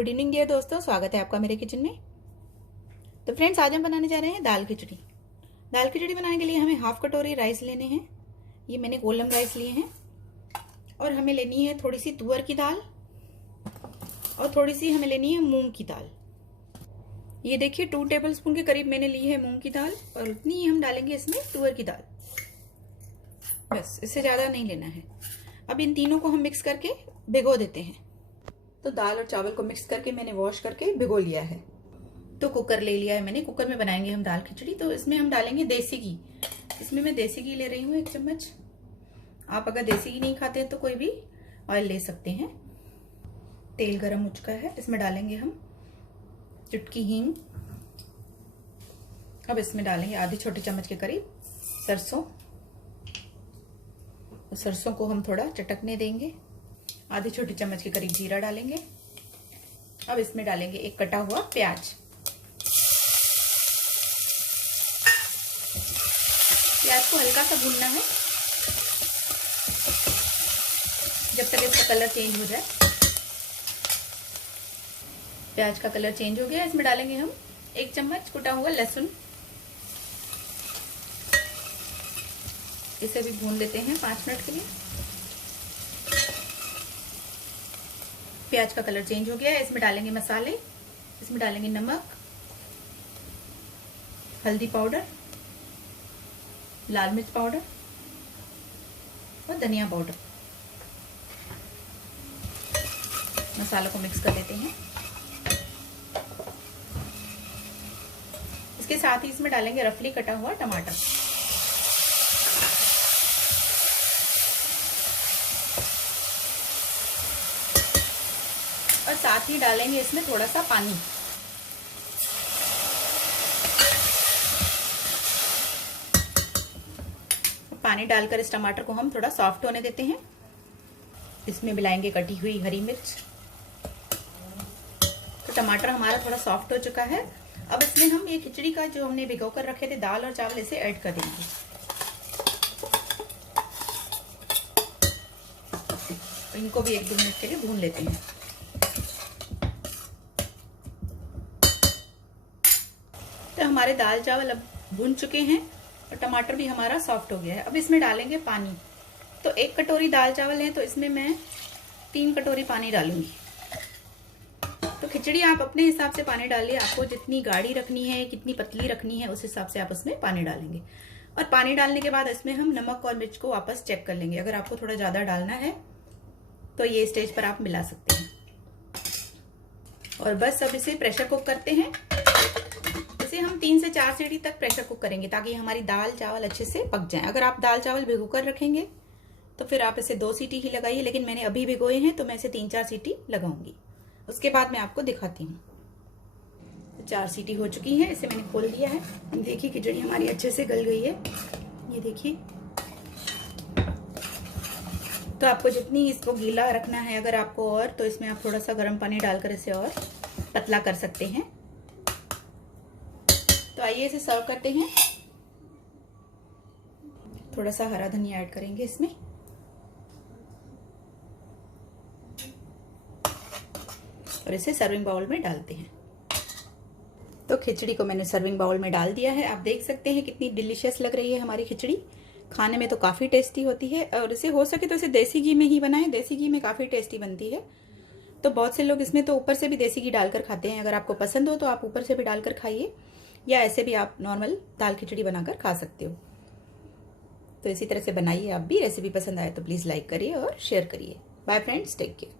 Good evening dear दोस्तों, स्वागत है आपका मेरे किचन में। तो फ्रेंड्स, आज हम बनाने जा रहे हैं दाल खिचड़ी। दाल खिचड़ी बनाने के लिए हमें हाफ कटोरी राइस लेने हैं। ये मैंने कोलम राइस लिए हैं। और हमें लेनी है थोड़ी सी तुअर की दाल और थोड़ी सी हमें लेनी है मूंग की दाल। ये देखिए 2 टेबलस्पून के करीब मैंने ली है मूंग की दाल और उतनी ही हम डालेंगे इसमें तुअर की दाल। बस, इससे ज़्यादा नहीं लेना है। अब इन तीनों को हम मिक्स करके भिगो देते हैं। तो दाल और चावल को मिक्स करके मैंने वॉश करके भिगो लिया है। तो कुकर ले लिया है मैंने। कुकर में बनाएंगे हम दाल खिचड़ी। तो इसमें हम डालेंगे देसी घी। इसमें मैं देसी घी ले रही हूँ 1 चम्मच। आप अगर देसी घी नहीं खाते हैं तो कोई भी ऑयल ले सकते हैं। तेल गरम हो चुका है, इसमें डालेंगे हम चुटकी हींग। अब इसमें डालेंगे आधी छोटी चम्मच के करीब सरसों। सरसों को हम थोड़ा चटकने देंगे। आधी छोटी चम्मच के करीब जीरा डालेंगे। अब इसमें डालेंगे एक कटा हुआ प्याज। प्याज को हल्का सा भूनना है जब तक इसका कलर चेंज हो जाए। प्याज का कलर चेंज हो गया। इसमें डालेंगे हम 1 चम्मच कुटा हुआ लहसुन। इसे भी भून लेते हैं 5 मिनट के लिए। प्याज का कलर चेंज हो गया है। इसमें डालेंगे मसाले। इसमें डालेंगे नमक, हल्दी पाउडर, लाल मिर्च पाउडर और धनिया पाउडर। मसालों को मिक्स कर लेते हैं। इसके साथ ही इसमें डालेंगे रफली कटा हुआ टमाटर। और साथ ही डालेंगे इसमें थोड़ा सा पानी। पानी डालकर इस टमाटर को हम थोड़ा सॉफ्ट होने देते हैं। इसमें मिलाएंगे कटी हुई हरी मिर्च। तो टमाटर हमारा थोड़ा सॉफ्ट हो चुका है। अब इसमें हम ये खिचड़ी का जो हमने भिगो कर रखे थे दाल और चावल, इसे ऐड कर देंगे। इनको भी 1-2 मिनट के लिए भून लेते हैं। तो हमारे दाल चावल अब भून चुके हैं और टमाटर भी हमारा सॉफ्ट हो गया है। अब इसमें डालेंगे पानी। तो 1 कटोरी दाल चावल है तो इसमें मैं 3 कटोरी पानी डालूंगी। तो खिचड़ी आप अपने हिसाब से पानी डालिए। आपको जितनी गाढ़ी रखनी है, कितनी पतली रखनी है, उस हिसाब से आप उसमें पानी डालेंगे। और पानी डालने के बाद इसमें हम नमक और मिर्च को वापस चेक कर लेंगे। अगर आपको थोड़ा ज्यादा डालना है तो ये स्टेज पर आप मिला सकते हैं। और बस अब इसे प्रेशर कुक करते हैं। इसे हम 3 से 4 सीटी तक प्रेशर कुक करेंगे ताकि हमारी दाल चावल अच्छे से पक जाएं। अगर आप दाल चावल भिगो कर रखेंगे तो फिर आप इसे 2 सीटी ही लगाइए, लेकिन मैंने अभी भिगोए हैं तो मैं इसे 3-4 सीटी लगाऊंगी। उसके बाद मैं आपको दिखाती हूँ। 4 सीटी हो चुकी है। इसे मैंने खोल दिया है। देखिए खिचड़ी हमारी अच्छे से गल गई है। ये देखिए। तो आपको जितनी इसको गीला रखना है अगर आपको, और तो इसमें आप थोड़ा सा गर्म पानी डालकर इसे और पतला कर सकते हैं। तो आइए इसे सर्व करते हैं। थोड़ा सा हरा धनिया ऐड करेंगे इसमें। और इसे सर्विंग बाउल में डालते हैं। तो खिचड़ी को मैंने सर्विंग बाउल में डाल दिया है। आप देख सकते हैं कितनी डिलीशियस लग रही है हमारी खिचड़ी। खाने में तो काफी टेस्टी होती है। और इसे हो सके तो इसे देसी घी में ही बनाएं। देसी घी में काफी टेस्टी बनती है। तो बहुत से लोग इसमें तो ऊपर से भी देसी घी डालकर खाते हैं। अगर आपको पसंद हो तो आप ऊपर से भी डालकर खाइए, या ऐसे भी आप नॉर्मल दाल खिचड़ी बनाकर खा सकते हो। तो इसी तरह से बनाइए आप भी। रेसिपी पसंद आए तो प्लीज लाइक करिए और शेयर करिए। Bye friends, take care.